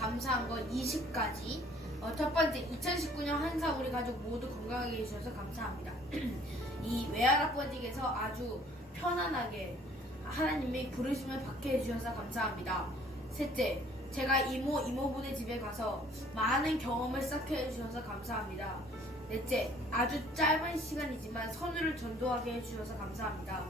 감사한 건 20가지. 어, 첫 번째, 2019년 한상 우리 가족 모두 건강하게 해주셔서 감사합니다. 이 외할아버지께서 아주 편안하게 하나님이 부르심을 받게 해주셔서 감사합니다. 셋째, 제가 이모, 이모분의 집에 가서 많은 경험을 쌓게 해주셔서 감사합니다. 넷째, 아주 짧은 시간이지만 선우를 전도하게 해주셔서 감사합니다.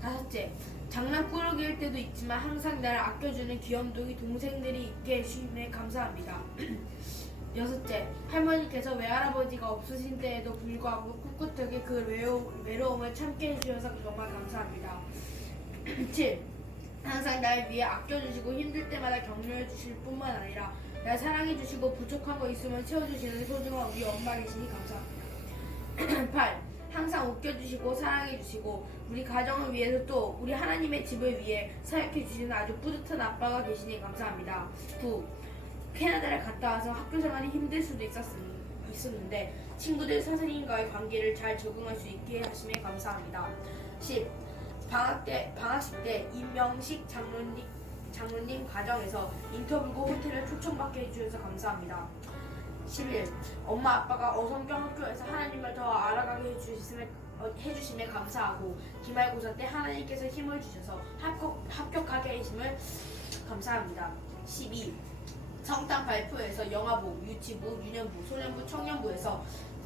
다섯째, 장난꾸러기일 때도 있지만 항상 나를 아껴주는 귀염둥이 동생들이 있게 해주심에 감사합니다. 여섯째, 할머니께서 외할아버지가 없으신 때에도 불구하고 꿋꿋하게 그 외로, 외로움을 참게 해주셔서 정말 감사합니다. 7. 항상 날 위해 아껴주시고 힘들 때마다 격려해 주실 뿐만 아니라 날 사랑해 주시고 부족한 거 있으면 채워주시는 소중한 우리 엄마 계시니 감사합니다. 8. 항상 웃겨주시고 사랑해주시고 우리 가정을 위해서 또 우리 하나님의 집을 위해 사역해주시는 아주 뿌듯한 아빠가 계시니 감사합니다. 9. 캐나다를 갔다 와서 학교 생활이 힘들 수도 있었, 있었는데 친구들 선생님과의 관계를 잘 적응할 수 있게 하심에 감사합니다. 10. 방학 때, 방학식 때 임명식 장로님, 장로님 가정에서 인터뷰고 호텔을 초청받게 해주셔서 감사합니다. 11. 엄마 아빠가 어성경 학교에서 하나님을 더 알아가게 해주심에, 어, 해주심에 감사하고 기말고사 때 하나님께서 힘을 주셔서 합격, 합격하게 해주심을 감사합니다. 12. 성당 발표에서 영화부, 유치부, 유년부, 소년부, 청년부에서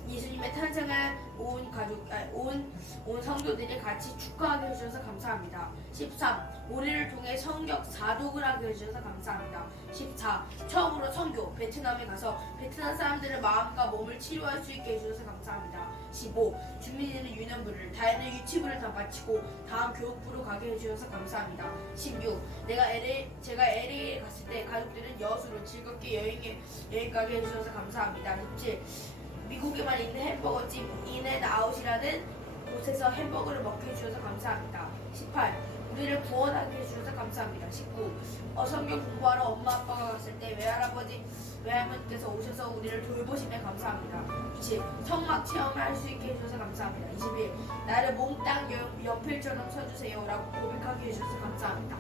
예수님의 탄생을 온 가족, 아, 온, 온 성도들이 같이 축하하게 해주셔서 감사합니다. 13. 우리를 통해 성격 사독을 하게 해주셔서 감사합니다. 14. 처음으로 선교, 베트남에 가서 베트남 사람들의 마음과 몸을 치료할 수 있게 해주셔서 감사합니다. 15. 주민이는 유년부를, 다혜는 유치부를 다 마치고 다음 교육부로 가게 해주셔서 감사합니다. 16. 내가 LA, 제가 LA에 갔을 때 가족들은 여수로 즐겁게 여행에, 여행 가게 해주셔서 감사합니다. 17. 미국에만 있는 햄버거집 인앤아웃이라는 곳에서 햄버거를 먹게 해주셔서 감사합니다. 18. 우리를 구원하게 해주셔서 감사합니다. 19. 어 성경 공부하러 엄마 아빠가 갔을 때 외할아버지 외할머니께서 오셔서 우리를 돌보심에 감사합니다. 20. 성막 체험을 할 수 있게 해주셔서 감사합니다. 21. 나를 몽땅 연- 연필처럼 써주세요 라고 고백하게 해주셔서 감사합니다.